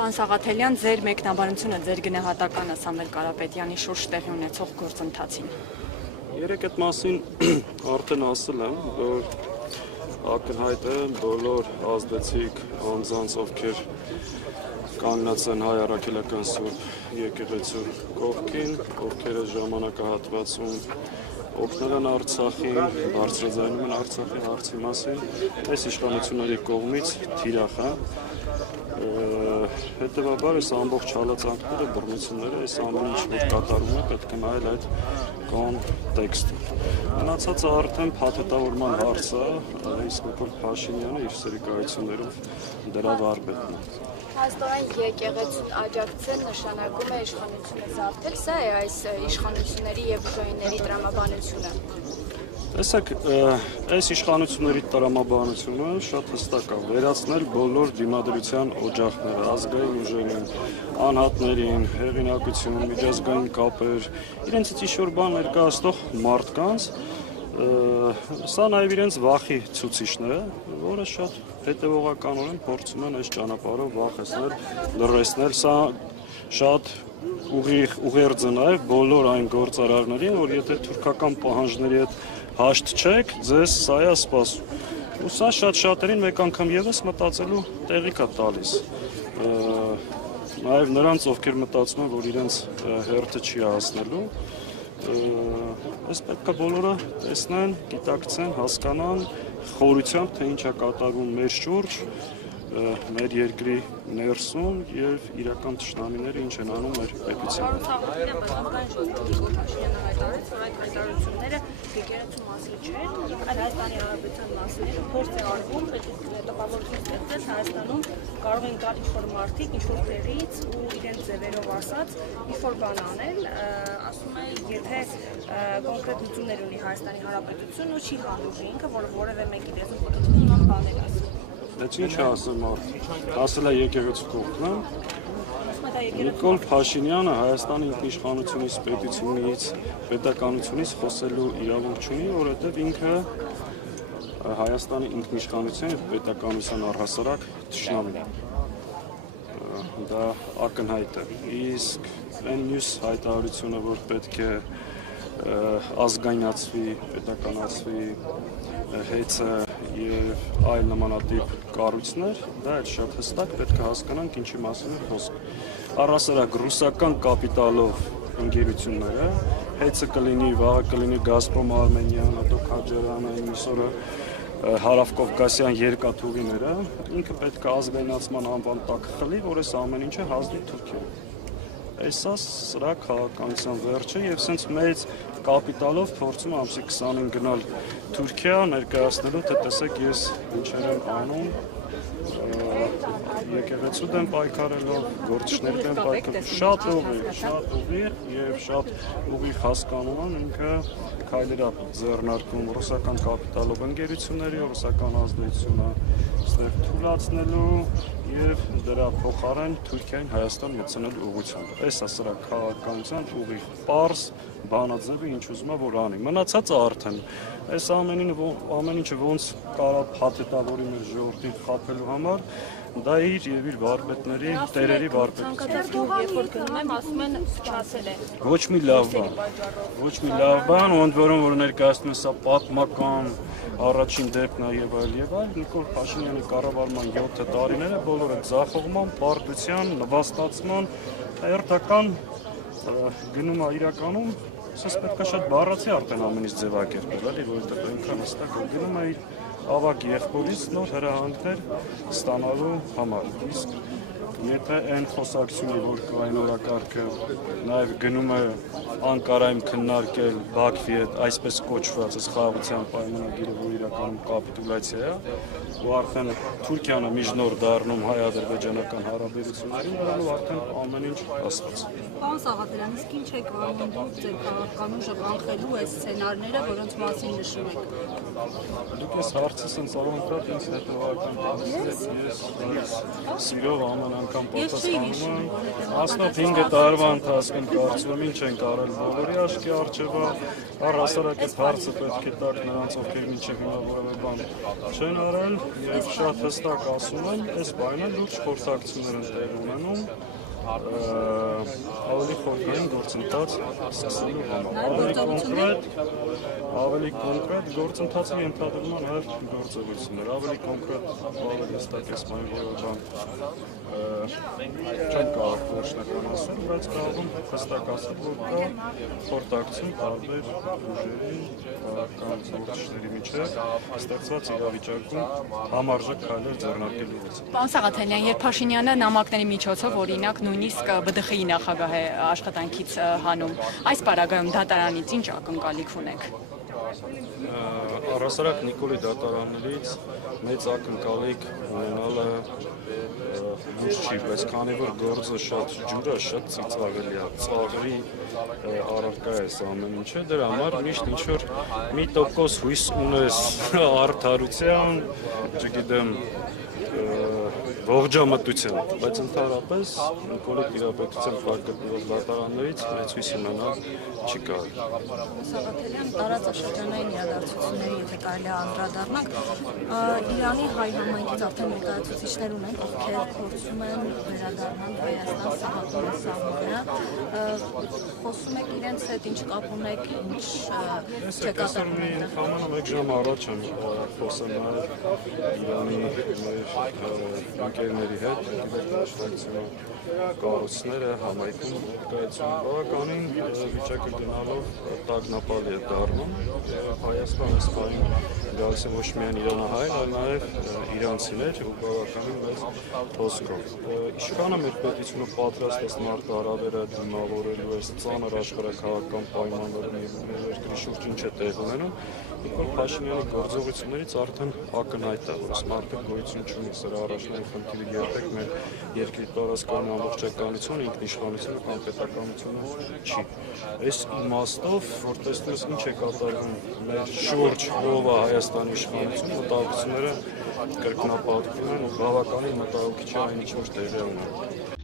Պարոն Սաղաթելյան, ձեր մեկնաբանությունը, ձեր գնահատականը Սամվել Կարապետյանի շուրջ տեղի ունեցող գործընթացին։ Երեք այդ մասին արդեն ասել եմ, որ ակնհայտ է բոլոր ազդեցիկ անձանց, ովքեր կանգնած են Հայ Առաքելական Սուրբ եկեղեցու կողքին, ովքեր այս ժամանակահատվածում օգնել են Արցախին, բարձրաձայնում են Արցախի հարցի մասին, այս իշխանությունների կողմից թիրախ է։ Հետևաբար այս ամբողջ հալածանքները, բռնությունները, այս ամեն ինչ որ կատարվում է, պետք է նայել այդ կոնտեքստը։ Մնացածը արդեն փաթեթավորման հարց է, իսկ Նիկոլ Փաշինյանը իր սերիկայություններով դրա վարպետն է։ Հաստորեն եկեղեցուն աջակցել նշանակում է իշխանությունը զավթել, սա է այս իշխանությունների եւ ուժայինների տրամաբանությունը։ Տեսեք, այս իշխանությունների տրամաբանությունը շատ հստակ է, վերացնել բոլոր դիմադրության օջախները, ազգային ուժերին, անհատներին, հեղինակություն, միջազգային կապեր, իրենցից ինչ-որ բան ներկայացնող մարդկանց, սա նաև իրենց վախի ցուցիչն է, որը շատ հետևողականորեն փորձում են այս ճանապարհով վախեցնել, լռեցնել, սա շատ ուղերձ է նաև բոլոր այն գործարարներին, որ եթե թուրքական պահանջների հետ հաշտ չեք, ձեզ սա է սպասում։ Ու սա շատ-շատերին մեկ անգամ եւս մտածելու տեղիք է տալիս։ Նաև նրանց, ովքեր մտածում են, որ իրենց հերթը չի հասնելու, այս պետք է բոլորը տեսնեն, գիտակցեն, հասկանան խորությամբ, թե ինչ է կատարվում մեր շուրջ, մեր երկրի ներսում եւ իրական թշնամիները ինչ են անում մեր պետությանը։ Եկեղեցու մասին չէ, այլ Հայաստանի Հանրապետության մասին է, փորձ է արվում, տպավորություն ստեղծել Հայաստանում կարող են գալ ինչ-որ մարդիկ, ինչ-որ տեղից ու իրենց ձևերով ասած ինչ-որ բան անել, ասում է, եթե կոնկրետ լուծումներ ունի Հայաստանի Հանրապետությունն ու չի հանդուրժի ինքը, որը որևէ մեկի դեսում պետք է նման բաներ ասի։ Դա ինչ է ասել մարդ, ասել է եկեղեցու կողքն է։ Նիկոլ Փաշինյանը Հայաստանի ինքնիշխանությունից, պետությունից, պետականությունից խոսելու իրավունք չունի, որովհետև ինքը Հայաստանի ինքնիշխանության և պետականության առհասարակ թշնամին է։ Դա ակնհայտ է։ Իսկ այն մյուս հայտարարությունը, որ պետք է ազգայնացվի, պետականացվի հեծը եւ այլ նմանատիպ կառույցներ, դա այդ շատ հստակ պետք է հասկանանք ինչի մասին է խոսքը։ Առհասարակ ռուսական կապիտալով ընկերությունները, հեծը կլինի, վաղը կլինի Գազպրոմ Արմենիան, հետո Քաջարյանը, միսօրը հարավկովկասյան երկաթուղիները, ինքը պետք է ազգայնացման անվան տակ խլի, որ այս ամեն ինչը հասնի Թուրքիա։ Այսա սրա քաղաքականության վերջը եւ սենց մեծ կապիտալով փորձում ամսի 20-ին գնալ Թուրքիա ներկայացնելու, թե տեսեք ես ինչեր եմ անում, եկեղեցու դեմ պայքարելով, գործիչների դեմ պայքարելով, շատ ուղիղ եւ շատ ուղիղ հասկանում են ինքը քայլեր է ձեռնարկում ռուսական կապիտալով ընկերությունների, ռուսական ազդեցությունը ստեղ թույլատնելու եւ դրա փոխարեն Թուրքիային Հայաստան մտցնելու ուղղությամբ։ Այս է սրա քաղաքականության ուղիղ պարզ բանաձևը ինչ ուզում է որ անի։ Մնացածը արդեն այս ամեն ինչը ոնց կարա փաթեթավորի մեր ժողովրդին խաբելու համար, դա իր եւ իր վարպետների, տերերի վարպետությունն է։ Երբ որ գնում եմ, ասում են փչացել է։ Ոչ մի լավ բան։ Ոչ մի լավ բան, ոնց որ ներկայացնում են սա պատմական առաջին դեպքն է եւ այլ եւ այլ։ Նիկոլ Փաշինյանի կառավարման 7 տարիները բոլորը ձախողման, պարտության, նվաստացման, հերթական գնում է իրականում, ասես պետք է շատ բառացի արդեն ամեն ինչ ձևակերպել, էլի, որովհետեւ այնքան հստակ է գնում է իր ավագ եղբորից նոր հրահանգներ ստանալու համար։ Իսկ եթե այն խոսակցությունը, որ կա այն օրակարգը նաև գնում է Անկարայում քննարկել Բաքվի հետ այսպես կոչված խաղաղության պայմանագիրը, որ իրականում կապիտուլյացիա է, ու արդեն Թուրքիան միջնոր դառնում հայ-ադրբեջանական հարաբերություններին, նրանով արդեն ամեն ինչ ասված։ Պարոն Սաղաթելյան, իսկ ինչ եք անում ձեր քաղաքական ուժը կանխելու այս սցենարները, որոնց մասին նշում եք։ Դուք ես հարցը սենց առանձնად ինձ հետևական տալիս ես սիրով ամեն անգամ պատասխանում եմ։ Ասնով 5 տարվա ընթացքում կարծում եմ ինչ ենք արել բոլորի աչքի առջևը, առհասարակ այդ հարցը պետք է տակ նրանց, ովքեր մինչև հիմա որևէ բան չեն արել եւ շատ հստակ ասում եմ, այս բանը լուրջ խորհրդակցություններ են տեղի ունենում ավելի խորքային գործընթաց սկսելու համար, ավելի կոնկրետ գործընթացի ենթադրում են այլ գործողություններ, ավելի կոնկրետ, ավելի հստակ ես մանրամասն չեմ կարող վերջնական ասել, բայց կարող եմ հստակ ասել, որ կա խորհրդակցություն տարբեր ուժերի կամ գործիչների միջև ստեղծված իրավիճակում համարժեք քայլեր ձեռնարկելու համար։ Պարոն Սաղաթելյան, երբ Փաշինյանը նամակների միջոցով օրինակ նույնիսկ ԲԴԽ-ի նախագահ է աշխատանքից հանում, այս պարագայում դատարանից ինչ ակնկալիք ունեք։ Առհասարակ Նիկոլի դատարաններից մեծ ակնկալիք ունենալը լուրջ չի, բայց քանի որ գործը շատ ջուր է, շատ ծիծաղելի է, ծաղրի առարկա է սա ամեն ինչը, դրա համար միշտ ինչ-որ մի տոկոս հույս ունես արդարության, չգիտեմ, ողջամտության, բայց ընդհանրապես Նիկոլի տիրապետության պարգևատրված դատարաններից մեծ հույս ունենալ չի կարող։ Սաղաթելյան, տարածաշրջանային իրադարձությունների, եթե կարելի է անդրադառնանք, Իրանի հայ համայնքից արդեն ներկայացուցիչներ ունեն, ովքեր փորձում են վերադառնալ Հայաստան սահմանների սահմանները, խոսում եք իրենց հետ ինչ կապ ունեք, ինչ չեք կատարում։ Ես այսօր մեկ ժամ առաջ եմ խոսել Իրանի ընկերների հետ, աշխատակցությունը կառույցները համայնքում կայացում բավականին վիճակը գնալով տագնապալի է դառնում։ Հայաստան այս բանին գալիս է ոչ միայն իրանահայեր, այլ նաև իրանցիներ ու բավականին մեծ հոսքով։ Ինչքան է մեր պետությունը պատրաստ է մարտահրավերը դիմավորելու այս ծանր աշխարհաքաղաքական պայմաններում եւ երկրի շուրջ ինչ է տեղ ունենում, Նիկոլ Փաշինյանի գործողություններից արդեն ակնհայտ է, որ մարդը գոյություն չունի, սրա առաջնային խնդիրը երբեք մեր երկրի տարածքային ամբողջականությունը, ինքնիշխանությունը կամ պետականությունը չի։ Այս իմաստով, որ տեսնում ես ինչ է կատարվում մեր շուրջ, ով է Հայաստանի իշխանությունը, մտահոգությունները կրկնապատկվում են ու բավականին մտահոգիչ է այն ինչ որ տեղի ունենում։